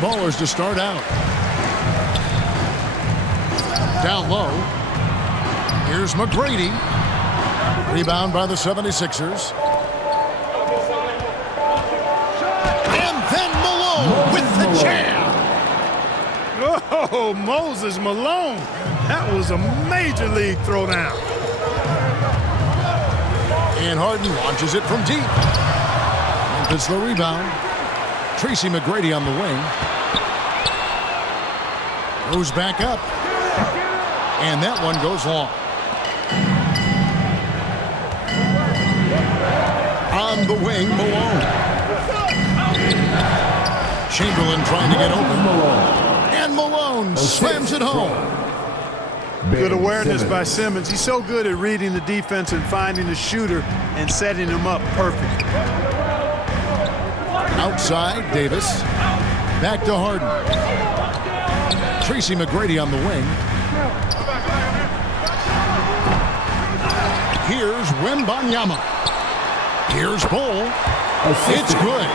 Ballers to start out. Down low. Here's McGrady. Rebound by the 76ers. And then Malone with the jam. Oh, Moses Malone. That was a major league throwdown. And Harden launches it from deep. Memphis the rebound. Tracy McGrady on the wing. Goes back up. And that one goes long. On the wing, Malone. Chamberlain trying to get open. And Malone slams it home. Good awareness by Simmons. He's so good at reading the defense and finding the shooter and setting him up perfect. Outside, Davis. Back to Harden. Tracy McGrady on the wing. Here's Wembanyama. Here's Bull. It's good.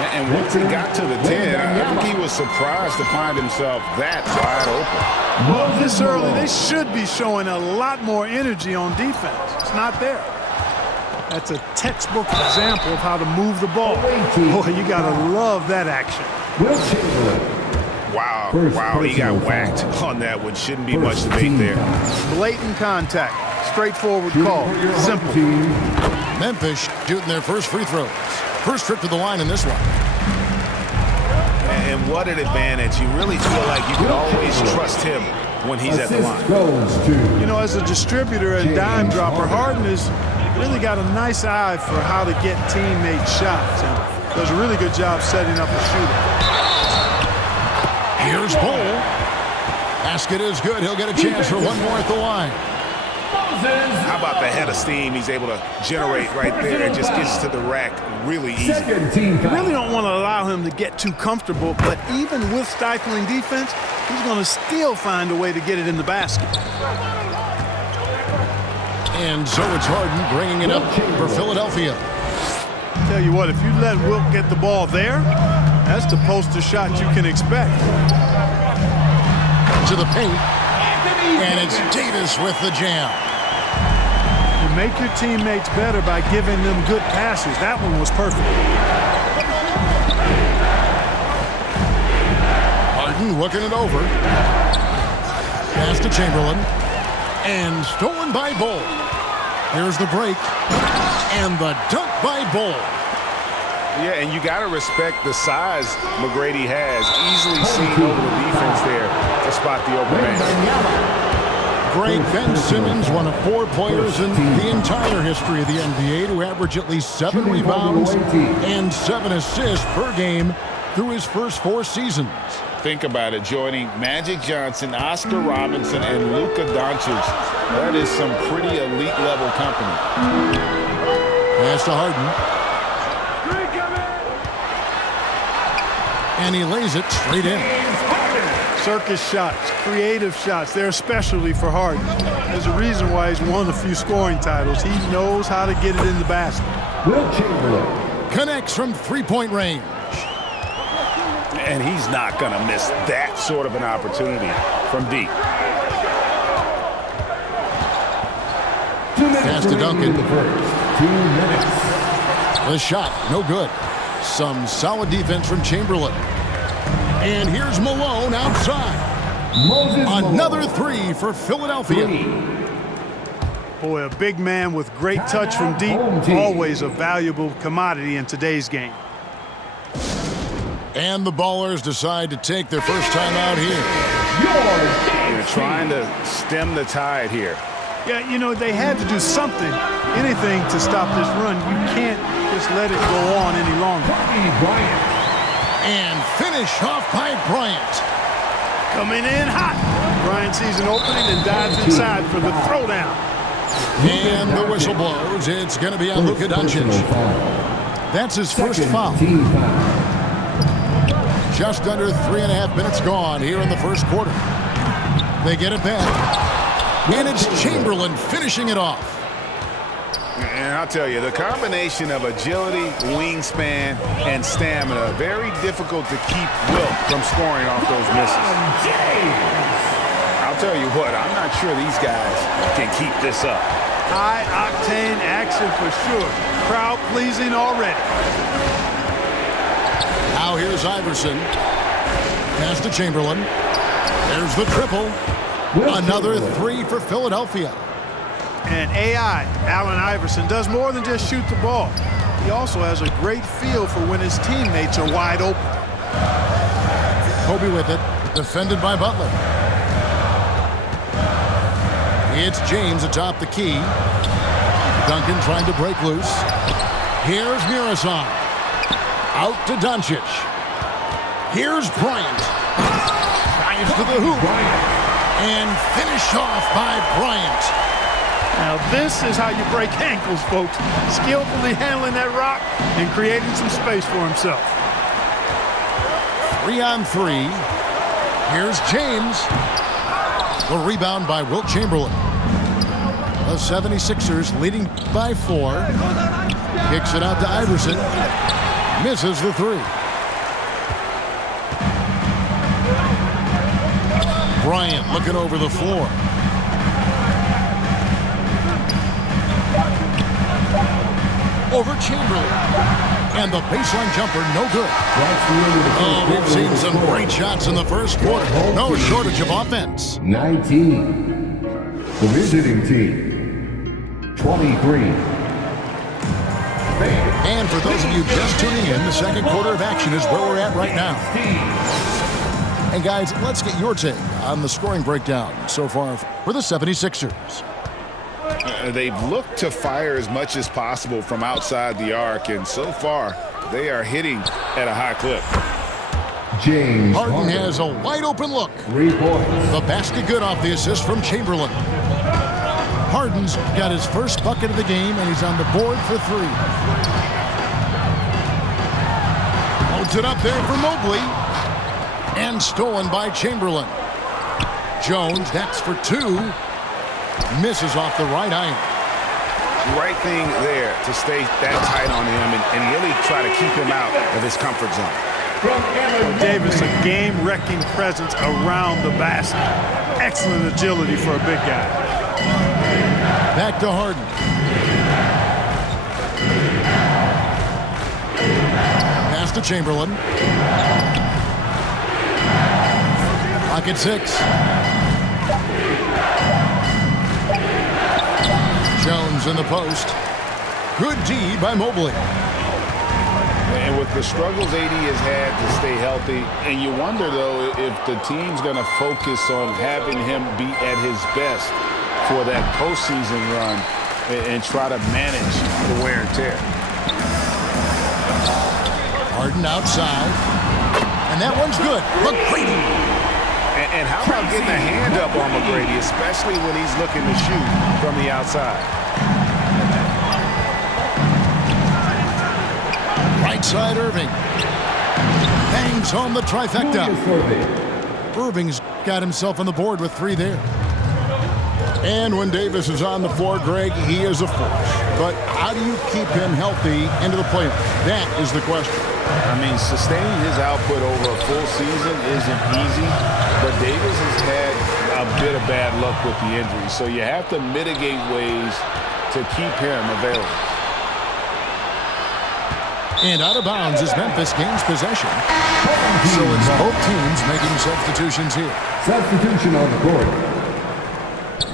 And once he got to the 10, I think he was surprised to find himself that wide open. Well, this early, they should be showing a lot more energy on defense. It's not there. That's a textbook example of how to move the ball. Boy, you got to love that action. Wow, he got whacked on that one. Shouldn't be much debate there. Blatant contact. Straightforward call. Simple. Memphis shooting their first free throws. First trip to the line in this one. And what an advantage. You really feel like you can always trust him when he's at the line. You know, as a distributor and dime dropper, Harden has really got a nice eye for how to get teammate shots and does a really good job setting up a shooter. Here's Bull. Basket is good. He'll get a chance for one more at the line. How about the head of steam he's able to generate right there and just gets to the rack really easy. You really don't want to allow him to get too comfortable, but even with stifling defense, he's going to still find a way to get it in the basket. And so it's Harden bringing it up for Philadelphia. Tell you what, if you let Wilt get the ball there, that's the poster shot you can expect. To the paint. And it's Davis with the jam. You make your teammates better by giving them good passes. That one was perfect. Harden looking it over. Pass to Chamberlain. And stolen by Bull. Here's the break. And the dunk by Bull. Yeah, and you got to respect the size McGrady has. Easily seen over the defense there to spot the open man. Great Ben Simmons, one of 4 players in the entire history of the NBA to average at least 7 rebounds and 7 assists per game through his first 4 seasons. Think about it, joining Magic Johnson, Oscar Robinson, and Luka Doncic. That is some pretty elite level company. Pass to Harden. And he lays it straight in. Circus shots, creative shots, they're a specialty for Harden. There's a reason why he's won a few scoring titles. He knows how to get it in the basket. Connects from 3-point range. And he's not going to miss that sort of an opportunity from deep. Pass to Duncan. 2 minutes. The shot, no good. Some solid defense from Chamberlain. And here's Malone outside. Another 3 for Philadelphia. Boy, a big man with great touch from deep. Always a valuable commodity in today's game. And the Ballers decide to take their first time out here. They're trying to stem the tide here. Yeah, you know, they had to do something, anything to stop this run. You can't just let it go on any longer. And finish off by Bryant. Coming in hot. Bryant sees an opening and dives inside for the throwdown. And the whistle blows. It's going to be on Luka Doncic. That's his first foul. Just under 3.5 minutes gone here in the first quarter. They get it back. And it's Chamberlain finishing it off. And I'll tell you, the combination of agility, wingspan, and stamina, very difficult to keep Wilt from scoring off those misses. I'll tell you what, I'm not sure these guys can keep this up. High-octane action for sure. Crowd-pleasing already. Now here's Iverson. Pass to Chamberlain. There's the triple. Another three for Philadelphia. And AI, Allen Iverson, does more than just shoot the ball. He also has a great feel for when his teammates are wide open. Kobe with it, defended by Butler. It's James atop the key. Duncan trying to break loose. Here's Murasov. Out to Doncic. Here's Bryant. Drives to the hoop. And finished off by Bryant. Now this is how you break ankles, folks. Skillfully handling that rock and creating some space for himself. 3-on-3. Here's James. The rebound by Wilt Chamberlain. The 76ers leading by 4. Kicks it out to Iverson. Misses the 3. Bryant looking over the floor. Over Chamberlain. And the baseline jumper, no good. Oh, we've seen some great shots in the first quarter. No shortage of offense. 19. The visiting team, 23. And for those of you just tuning in, the second quarter of action is where we're at right now. And guys, let's get your take on the scoring breakdown so far for the 76ers. They've looked to fire as much as possible from outside the arc, and so far, they are hitting at a high clip. James Harden has a wide open look. 3 points. The basket good off the assist from Chamberlain. Harden's got his first bucket of the game, and he's on the board for 3. Loads it up there for Mobley. And stolen by Chamberlain. Jones, that's for 2. Misses off the right iron. Right thing there to stay that tight on him and really try to keep him out of his comfort zone. Davis, a game-wrecking presence around the basket. Excellent agility for a big guy. Back to Harden. Pass to Chamberlain. Pocket 6. Jones in the post. Good D by Mobley. And with the struggles AD has had to stay healthy, and you wonder, though, if the team's going to focus on having him be at his best for that postseason run and try to manage the wear and tear. Harden outside. And that one's good. McGrady. And how about getting a hand up on McGrady, especially when he's looking to shoot from the outside? Right side, Irving. Bangs home the trifecta. Irving's got himself on the board with 3 there. And when Davis is on the floor, Greg, he is a force. But how do you keep him healthy into the playoffs? That is the question. I mean, sustaining his output over a full season isn't easy, but Davis has had a bit of bad luck with the injury, so you have to mitigate ways to keep him available. And out of bounds is Memphis gains possession. So it's both teams making substitutions here. Substitution on the court.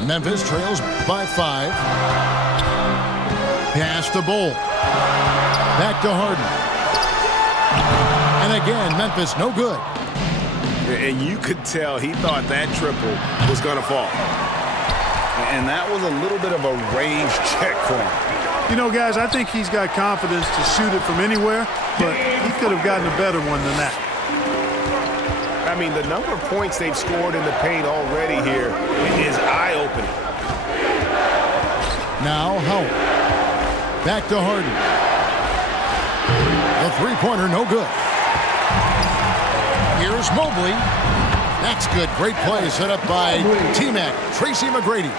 Memphis trails by 5. Pass to Bull. Back to Harden. And again, Memphis no good. And you could tell he thought that triple was going to fall. And that was a little bit of a range check for him. You know, guys, I think he's got confidence to shoot it from anywhere, but he could have gotten a better one than that. I mean, the number of points they've scored in the paint already here is eye-opening. Now Howell. Back to Harden. The three-pointer no good. Here's Mobley. That's good. Great play set up by T-Mac, Tracy McGrady.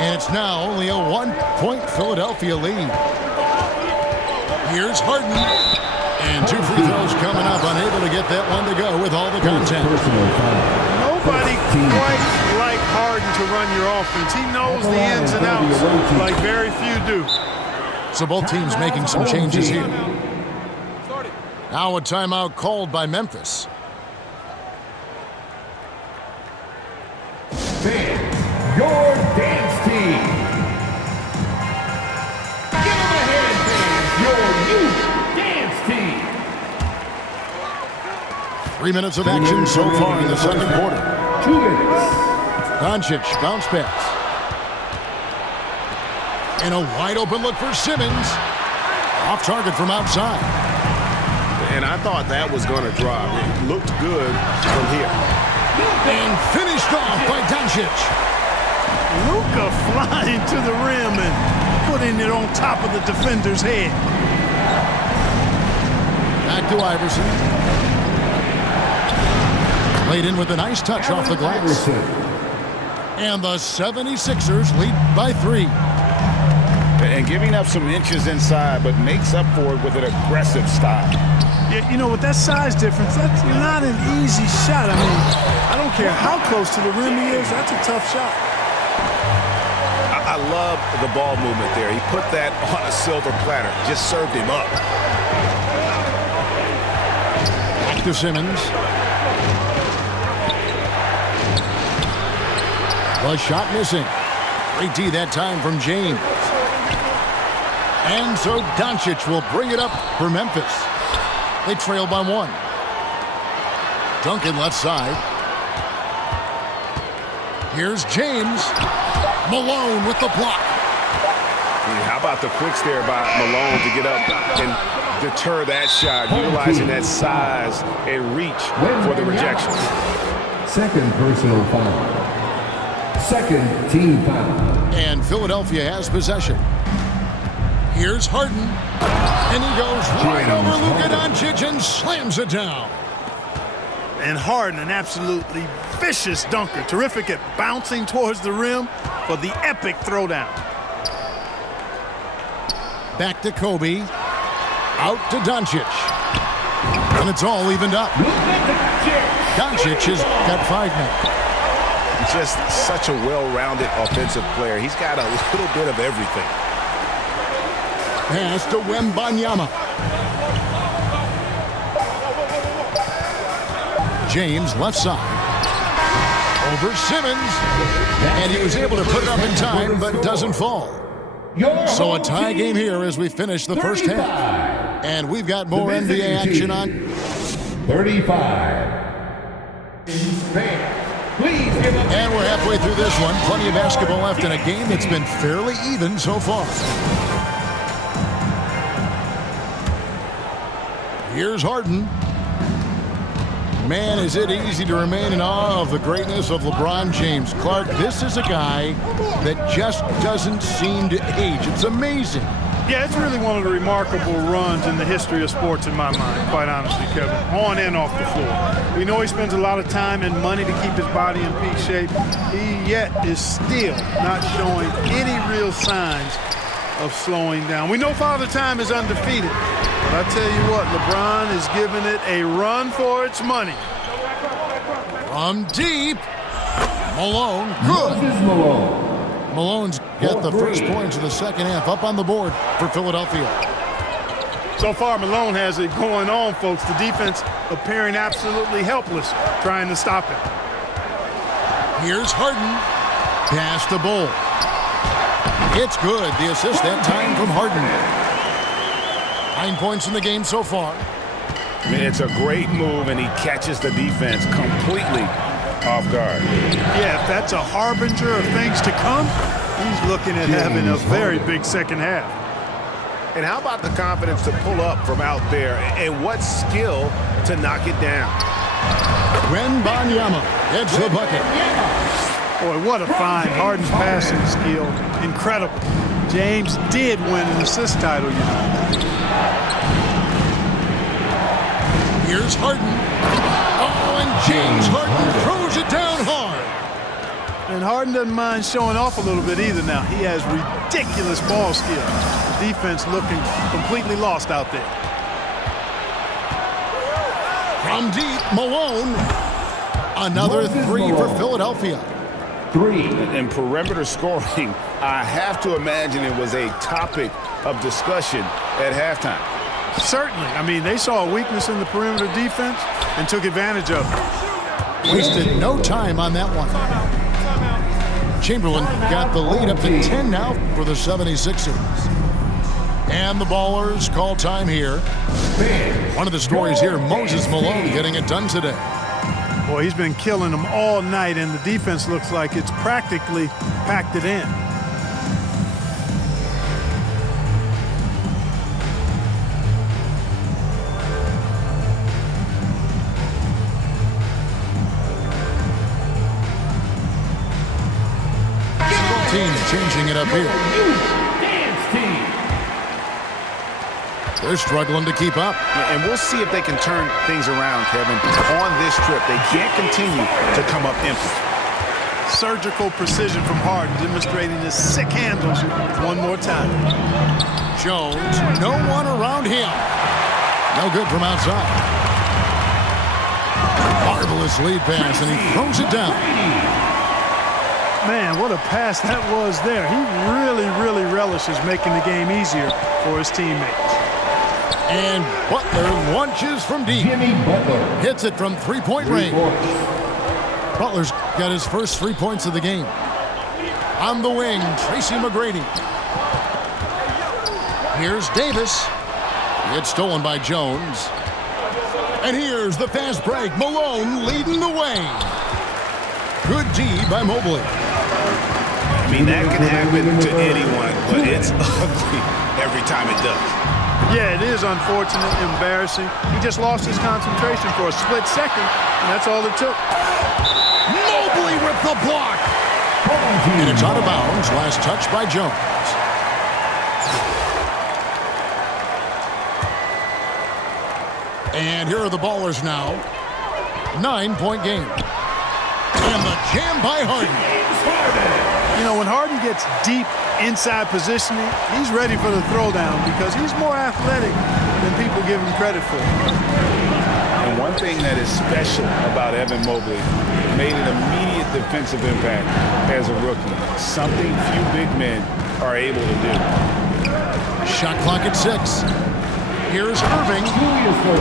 And it's now only a 1-point Philadelphia lead. Here's Harden. And 2 free throws coming up, unable to get that one to go with all the contact. Nobody quite like Harden to run your offense. He knows the ins and outs like very few do. So both teams making some changes here. Now a timeout called by Memphis. Your dance team. Give them a hand, fans. Your youth dance team. 3 minutes of action so far in the second quarter. 2 minutes. Doncic bounce pass. And a wide open look for Simmons. Off target from outside. And I thought that was going to drop. It looked good from here. And finished off by Doncic. Luka flying to the rim and putting it on top of the defender's head. Back to Iverson. Played in with a nice touch off the glass. And the 76ers lead by 3. And giving up some inches inside, but makes up for it with an aggressive style. Yeah, you know, with that size difference, that's not an easy shot. I mean, I don't care how close to the rim he is, that's a tough shot. I love the ball movement there. He put that on a silver platter. Just served him up. Back to Simmons. The shot missing. Great D that time from James. And so Doncic will bring it up for Memphis. They trail by 1. Duncan left side. Here's James. Malone with the block. How about the quicks there by Malone to get up and deter that shot, utilizing that size and reach for the rejection. Second personal foul. Second team foul. And Philadelphia has possession. Here's Harden. And he goes right over Luka Doncic and slams it down. And Harden, an absolutely vicious dunker. Terrific at bouncing towards the rim for the epic throwdown. Back to Kobe. Out to Doncic. And it's all evened up. Doncic has got 5 now. Just such a well-rounded offensive player. He's got a little bit of everything. Pass to Wembanyama. James left side. Over Simmons. And he was able to put it up in time, but doesn't fall. So a tie game here as we finish the first half. And we've got more NBA action on. 35. And we're halfway through this one. Plenty of basketball left in a game that's been fairly even so far. Here's Harden. Man, is it easy to remain in awe of the greatness of LeBron James. Clark, this is a guy that just doesn't seem to age. It's amazing. Yeah, it's really one of the remarkable runs in the history of sports in my mind, quite honestly, Kevin, on and off the floor. We know he spends a lot of time and money to keep his body in peak shape. He yet is still not showing any real signs of slowing down. We know Father Time is undefeated, but I tell you what, LeBron is giving it a run for its money. From deep, Malone, good. Malone's got the first points of the second half up on the board for Philadelphia. So far, Malone has it going on, folks. The defense appearing absolutely helpless trying to stop him. Here's Harden. Pass to Bull. It's good. The assist that time from Harden. 9 points in the game so far. I mean, it's a great move, and he catches the defense completely off guard. Yeah, if that's a harbinger of things to come, he's looking at having a very big second half. And how about the confidence to pull up from out there, and what skill to knock it down. Wembanyama gets the bucket. Boy, what a find. Harden's passing skill. Incredible. James did win an assist title, you know. Here's Harden. Oh, and James Harden throws it down hard. And Harden doesn't mind showing off a little bit either now. He has ridiculous ball skill. The defense looking completely lost out there. From deep, Malone. Another three for Philadelphia. And perimeter scoring, I have to imagine it was a topic of discussion at halftime. Certainly. I mean, they saw a weakness in the perimeter defense and took advantage of it. Wasted no time on that one. Chamberlain got the lead up to 10 now for the 76ers. And the Ballers call time here. One of the stories here, Moses Malone getting it done today. Boy, he's been killing them all night, and the defense looks like it's practically packed it in. Teams changing it up here. They're struggling to keep up. And we'll see if they can turn things around, Kevin. On this trip, they can't continue to come up empty. Surgical precision from Harden, demonstrating his sick handles one more time. Jones, no one around him. No good from outside. Marvelous lead pass, and he throws it down. Man, what a pass that was there. He really relishes making the game easier for his teammates. And Butler launches from deep. Jimmy Butler Hits it from three-point range. Butler's got his first 3 points of the game. On the wing, Tracy McGrady. Here's Davis. It's stolen by Jones. And here's the fast break. Malone leading the way. Good D by Mobley. I mean, that can happen to anyone, but it's ugly every time it does. Yeah, it is unfortunate, embarrassing. He just lost his concentration for a split second, and that's all it took. Mobley with the block. And it's out of bounds. Last touch by Jones. And here are the Ballers now. 9-point game. And the jam by Harden. You know, when Harden gets deep inside positioning, he's ready for the throwdown because he's more athletic than people give him credit for. And one thing that is special about Evan Mobley, made an immediate defensive impact as a rookie. Something few big men are able to do. Shot clock at 6. Here's Irving.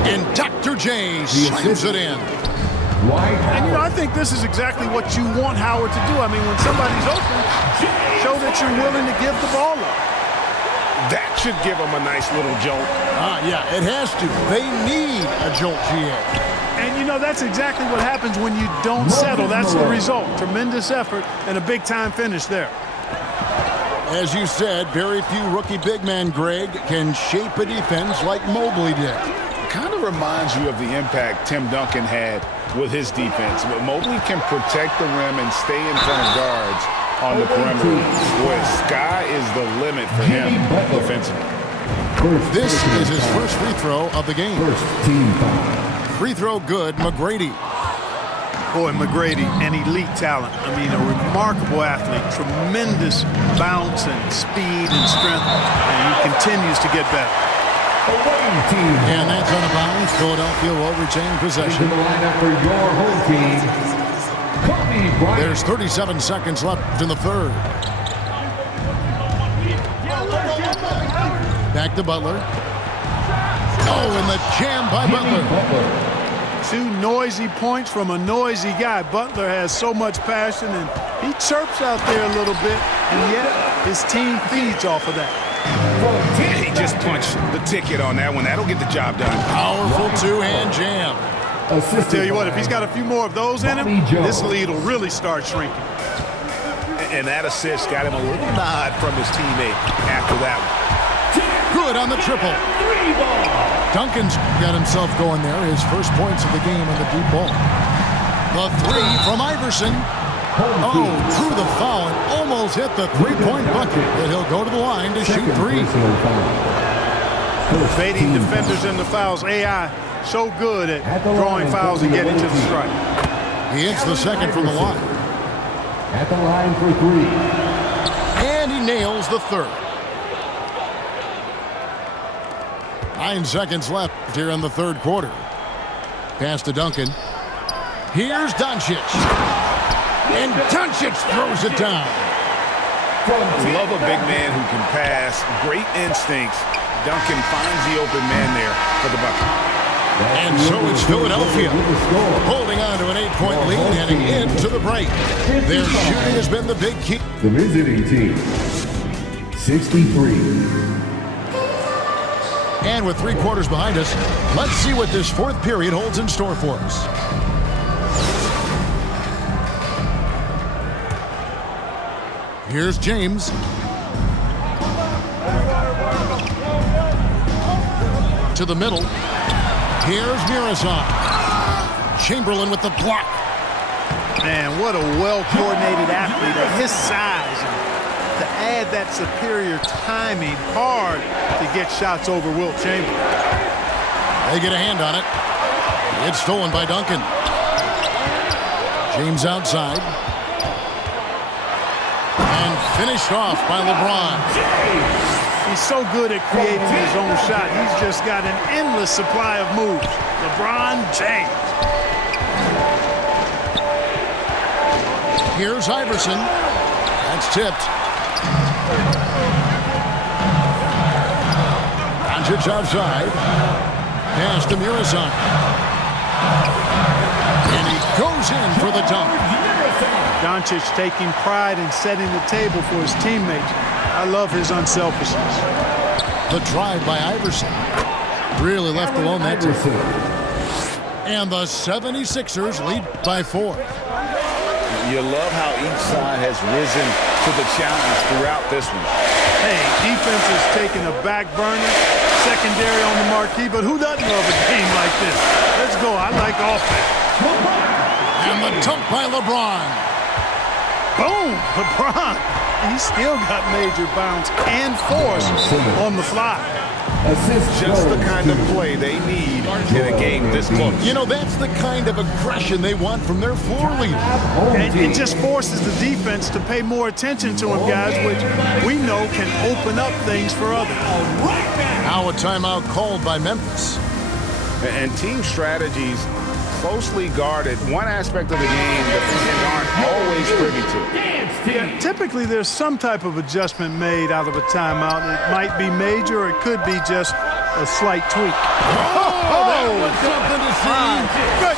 And Dr. J slams it in. And, you know, I think this is exactly what you want Howard to do. I mean, when somebody's open, show that you're willing to give the ball up. That should give them a nice little jolt. Yeah, it has to. They need a jolt, GA. And, you know, that's exactly what happens when you don't settle. That's the result. Tremendous effort and a big-time finish there. As you said, very few rookie big man, Greg, can shape a defense like Mobley did. Kind of reminds you of the impact Tim Duncan had with his defense. But Mobley can protect the rim and stay in front of guards on the perimeter. Boy, sky is the limit for him defensively. This is his first free throw of the game. First team foul. Free throw good, McGrady. Boy, McGrady, an elite talent. I mean, a remarkable athlete. Tremendous bounce and speed and strength. And he continues to get better. And that's out of bounds. Philadelphia will retain possession. The lineup for your home team. Kobe Bryant. There's 37 seconds left in the third. Back to Butler. Oh, and the jam by Butler. Two noisy points from a noisy guy. Butler has so much passion, and he chirps out there a little bit, and yet his team feeds off of that. He just punched the ticket on that one. That'll get the job done. Powerful two-hand jam. I tell you what, if he's got a few more of those in him, this lead will really start shrinking. And that assist got him a little nod from his teammate after that one. Good on the triple. Duncan's got himself going there. His first points of the game on the deep ball. The three from Iverson. Oh, through the foul and almost hit the three-point bucket. But he'll go to the line to shoot three. Fading defenders in the fouls. AI so good at drawing fouls and getting to the strike. He hits the second from the line. at the line for three. And he nails the third. 9 seconds left here in the third quarter. Pass to Duncan. Here's Doncic. And Doncic throws it down. Love a big man who can pass. Great instincts. Duncan finds the open man there for the bucket. And so it's Philadelphia holding on to an 8-point lead heading into the break. Their shooting has been the big key. The visiting team, 63. And with 3 quarters behind us, let's see what this fourth period holds in store for us. Here's James. To the middle. Here's Miroslav. Chamberlain with the block. Man, what a well-coordinated athlete at his size. And to add that superior timing, hard to get shots over Wilt Chamberlain. They get a hand on it. It's stolen by Duncan. James outside. And finished off by LeBron. He's so good at creating his own shot. He's just got an endless supply of moves. LeBron James. Here's Iverson. That's tipped. Doncic outside. Pass to Miroslav. And he goes in for the dunk. Doncic taking pride in setting the table for his teammates. I love his unselfishness. The drive by Iverson. Really left alone that time. And the 76ers lead by 4. You love how each side has risen to the challenge throughout this one. Hey, defense is taking a back burner, secondary on the marquee, but who doesn't love a game like this? Let's go. I like offense. And the dunk by LeBron. Boom! LeBron. He still got major bounce and force on the fly. Just the kind of play they need in a game this close. You know, that's the kind of aggression they want from their floor leader. And it just forces the defense to pay more attention to him, guys, which we know can open up things for others. Now a timeout called by Memphis. And team strategies closely guarded. One aspect of the game that fans aren't always privy to. Yeah, typically there's some type of adjustment made out of a timeout. It might be major or it could be just a slight tweak. Oh, that was something to see. Good.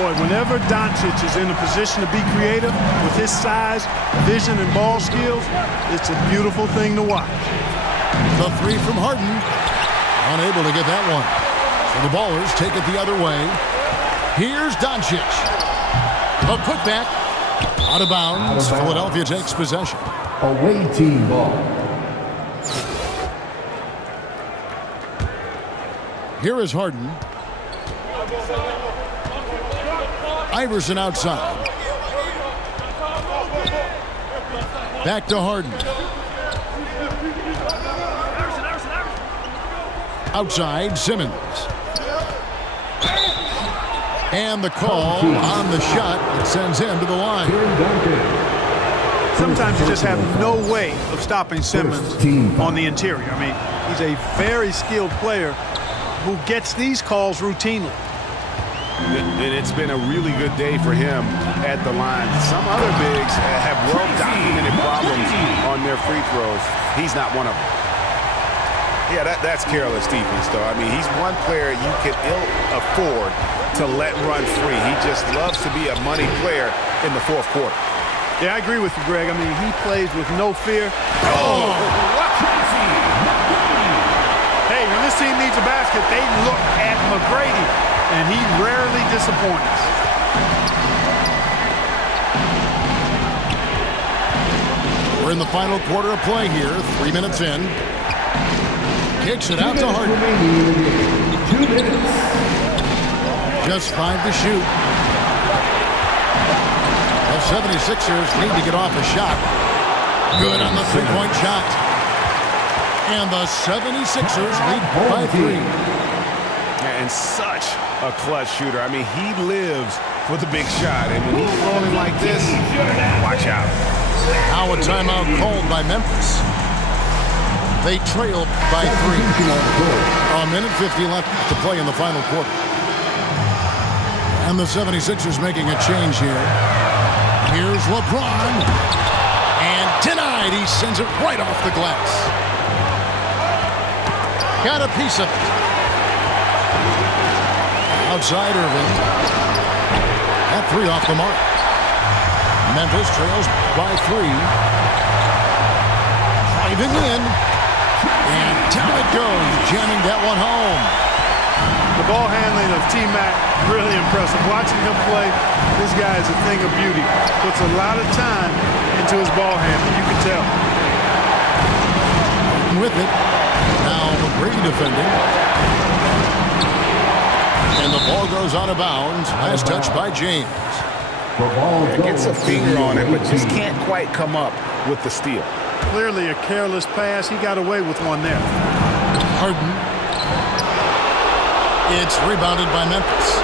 Boy, whenever Doncic is in a position to be creative with his size, vision, and ball skills, it's a beautiful thing to watch. The 3 from Harden. Unable to get that one. So the Ballers take it the other way. Here's Doncic. A putback. Out of bounds. Philadelphia takes possession. Away team ball. Here is Harden. Iverson outside. Back to Harden. Outside, Simmons. And the call on the shot that sends him to the line. Sometimes you just have no way of stopping Simmons on the interior. I mean, he's a very skilled player who gets these calls routinely. And it's been a really good day for him at the line. Some other bigs have well-documented problems on their free throws. He's not one of them. Yeah, that's careless defense, though. I mean, he's one player you can ill afford to let run free. He just loves to be a money player in the fourth quarter. Yeah, I agree with you, Greg. I mean, he plays with no fear. Oh! Hey, when this team needs a basket, they look at McGrady, and he rarely disappoints. We're in the final quarter of play here, 3 minutes in. Kicks it out to Harden. 2 minutes. Just 5 to shoot. The 76ers need to get off a shot. Good on the three-point shot. And the 76ers lead by 3. And such a clutch shooter. I mean, he lives for the big shot. And when he's rolling like this, watch out. Now a timeout called by Memphis. They trail by 3. A minute 50 left to play in the final quarter. And the 76ers making a change here. Here's LeBron. And denied. He sends it right off the glass. Got a piece of it. Outside Irving. That 3 off the mark. Memphis trails by 3. Driving in. And down it goes. Jamming that one home. The ball handling of T-Mac, really impressive. Watching him play, this guy is a thing of beauty. Puts a lot of time into his ball handling, you can tell. With it. Now McGrady defending. And the ball goes out of bounds. Last touch by James. Gets a finger on it, but just can't quite come up with the steal. Clearly a careless pass. He got away with one there. Harden. It's rebounded by Memphis.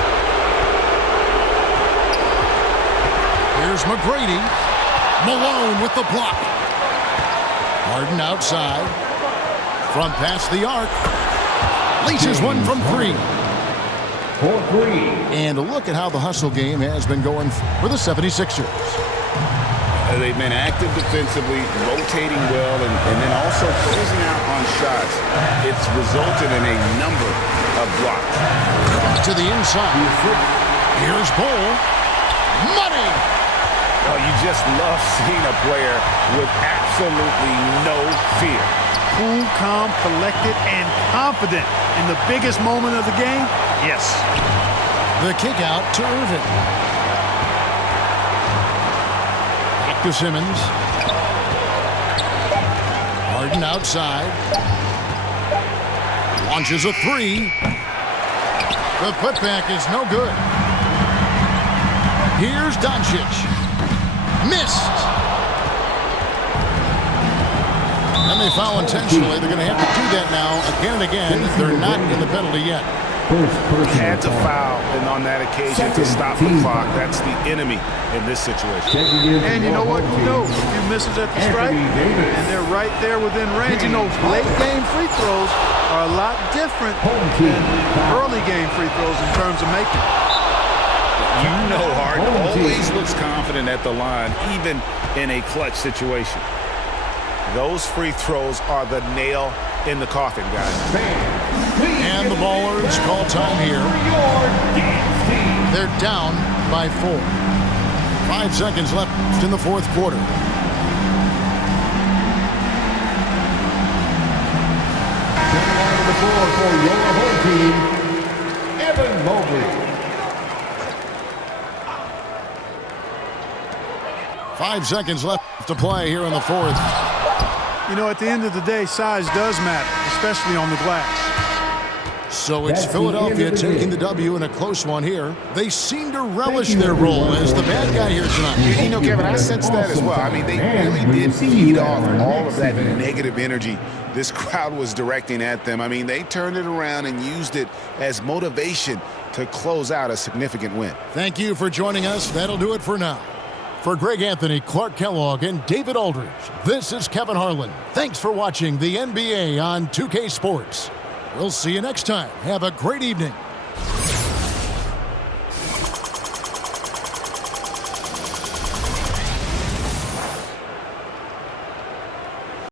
Here's McGrady. Malone with the block. Harden outside. From past the arc. Laces one from 3. For 3. And look at how the hustle game has been going for the 76ers. They've been active defensively, rotating well, and then also closing out on shots. It's resulted in a number of blocks. To the inside. Here's Bull. Money! Oh, you just love seeing a player with absolutely no fear. Cool, calm, collected, and confident in the biggest moment of the game. Yes. The kick out to Irving. Back to Simmons. Harden outside. Launches a 3. The putback is no good. Here's Doncic. Missed. And they foul intentionally. They're going to have to do that now again and again. They're not in the penalty yet. Had to foul, and on that occasion to stop the clock. That's the enemy in this situation. And you know what? You know, if he misses at the stripe, and they're right there within range. You know, late game free throws are a lot different than early game free throws in terms of making. You know, Harden always looks confident at the line, even in a clutch situation. Those free throws are the nail in the coffin, guys. And the Ballers call time here. They're down by 4. 5 seconds left in the fourth quarter. On the floor for your home team, Evan Mobley. 5 seconds left to play here in the fourth. You know, at the end of the day, size does matter, especially on the glass. So it's Philadelphia taking the W in a close one here. They seem to relish their role as the bad guy here tonight. You know, Kevin, I sense that as well. I mean, they really did feed off all of that negative energy this crowd was directing at them. I mean, they turned it around and used it as motivation to close out a significant win. Thank you for joining us. That'll do it for now. For Greg Anthony, Clark Kellogg, and David Aldridge, this is Kevin Harlan. Thanks for watching the NBA on 2K Sports. We'll see you next time. Have a great evening.